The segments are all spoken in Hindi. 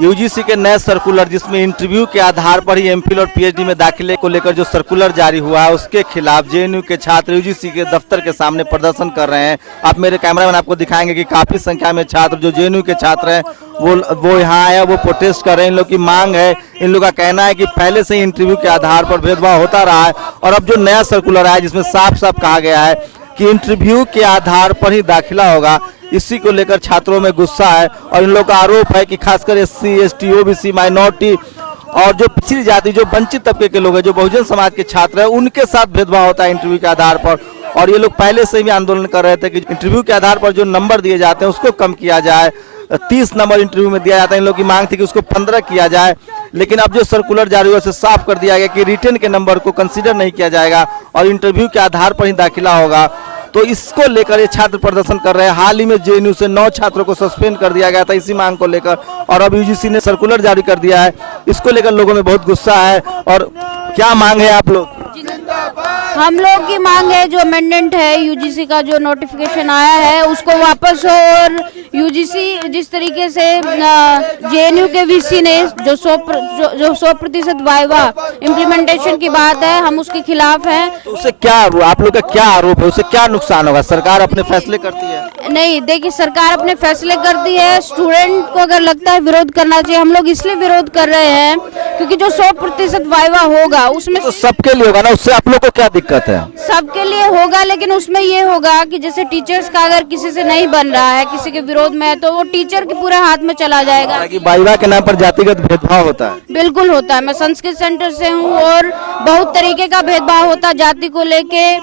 यूजीसी के नए सर्कुलर जिसमें इंटरव्यू के आधार पर ही एमफिल और पीएचडी में दाखिले को लेकर जो सर्कुलर जारी हुआ है उसके खिलाफ जेएनयू के छात्र यूजीसी के दफ्तर के सामने प्रदर्शन कर रहे हैं। आप मेरे कैमरामैन आपको दिखाएंगे कि काफी संख्या में छात्र जो जेएनयू के छात्र हैं वो यहाँ आए, वो प्रोटेस्ट कर रहे हैं। इन लोग की मांग है, इन लोग का कहना है कि पहले से ही इंटरव्यू के आधार पर भेदभाव होता रहा है और अब जो नया सर्कुलर आया जिसमें साफ साफ कहा गया है कि इंटरव्यू के आधार पर ही दाखिला होगा, इसी को लेकर छात्रों में गुस्सा है। और इन लोगों का आरोप है कि खासकर एससी, एसटी, ओबीसी, माइनॉरिटी और जो पिछड़ी जाति, जो वंचित तबके के लोग हैं, जो बहुजन समाज के छात्र हैं, उनके साथ भेदभाव होता है इंटरव्यू के आधार पर। और ये लोग पहले से भी आंदोलन कर रहे थे कि इंटरव्यू के आधार पर जो नंबर दिए जाते हैं उसको कम किया जाए। 30 नंबर इंटरव्यू में दिया जाता है, इन लोगों की मांग थी कि उसको 15 किया जाए। लेकिन अब जो सर्कुलर जारी हुआ उसे साफ कर दिया गया कि रिटन के नंबर को कंसीडर नहीं किया जाएगा और इंटरव्यू के आधार पर ही दाखिला होगा। तो इसको लेकर ये छात्र प्रदर्शन कर रहे हैं। हाल ही में जेएनयू से 9 छात्रों को सस्पेंड कर दिया गया था इसी मांग को लेकर, और अब यूजीसी ने सर्कुलर जारी कर दिया है। इसको लेकर लोगों में बहुत गुस्सा है। और क्या मांग है आप लोग? हम लोग की मांग है जो अमेंडमेंट है यूजीसी का जो नोटिफिकेशन आया है उसको वापस हो, और यूजीसी जिस तरीके से जेएनयू के वीसी ने जो 100% वाइवा इम्प्लीमेंटेशन की बात है, हम उसके खिलाफ हैं। तो उससे क्या आप लोग का क्या आरोप है, उससे क्या नुकसान होगा? सरकार अपने फैसले करती है? नहीं, देखिए सरकार अपने फैसले करती है। स्टूडेंट को अगर लगता है विरोध करना चाहिए, हम लोग इसलिए विरोध कर रहे हैं क्योंकि जो 100% वाइवा होगा उसमें तो सबके लिए होगा ना, उससे आप लोग को क्या दिक्कत है? सबके लिए होगा, लेकिन उसमें ये होगा कि जैसे टीचर्स का अगर किसी से नहीं बन रहा है, किसी के विरोध में है, तो वो टीचर के पूरे हाथ में चला जाएगा। कि वाइवा के नाम पर जातिगत भेदभाव होता है? बिल्कुल होता है। मैं संस्कृत सेंटर से हूँ और बहुत तरीके का भेदभाव होता है, जाति को लेके,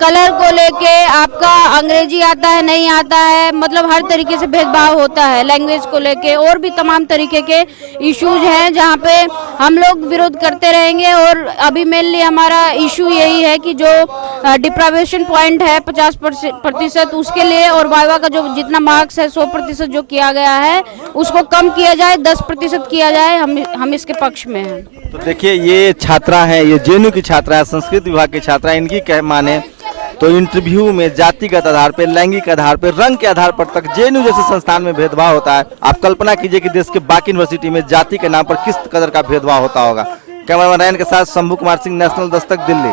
कलर को लेके, आपका अंग्रेजी आता है नहीं आता है, मतलब हर तरीके से भेदभाव होता है। लैंग्वेज को लेके और भी तमाम तरीके के इश्यूज हैं जहाँ पे हम लोग विरोध करते रहेंगे। और अभी मेनली हमारा इशू यही है कि जो डिप्रावेशन पॉइंट है 50% उसके लिए, और वाइवा का जो जितना मार्क्स है 100% जो किया गया है उसको कम किया जाए, 10% किया जाए। हम इसके पक्ष में हैं। तो देखिए ये छात्रा हैं, ये जेएनयू की छात्रा है, संस्कृत विभाग की छात्रा है। इनकी कह माने तो इंटरव्यू में जातिगत आधार पर, लैंगिक आधार पर, रंग के आधार पर तक जेएनयू जैसे संस्थान में भेदभाव होता है। आप कल्पना कीजिए कि देश के बाकी यूनिवर्सिटी में जाति के नाम पर किस कदर का भेदभाव होता होगा। कैमरामैन के साथ शंभू कुमार सिंह, नेशनल दस्तक, दिल्ली।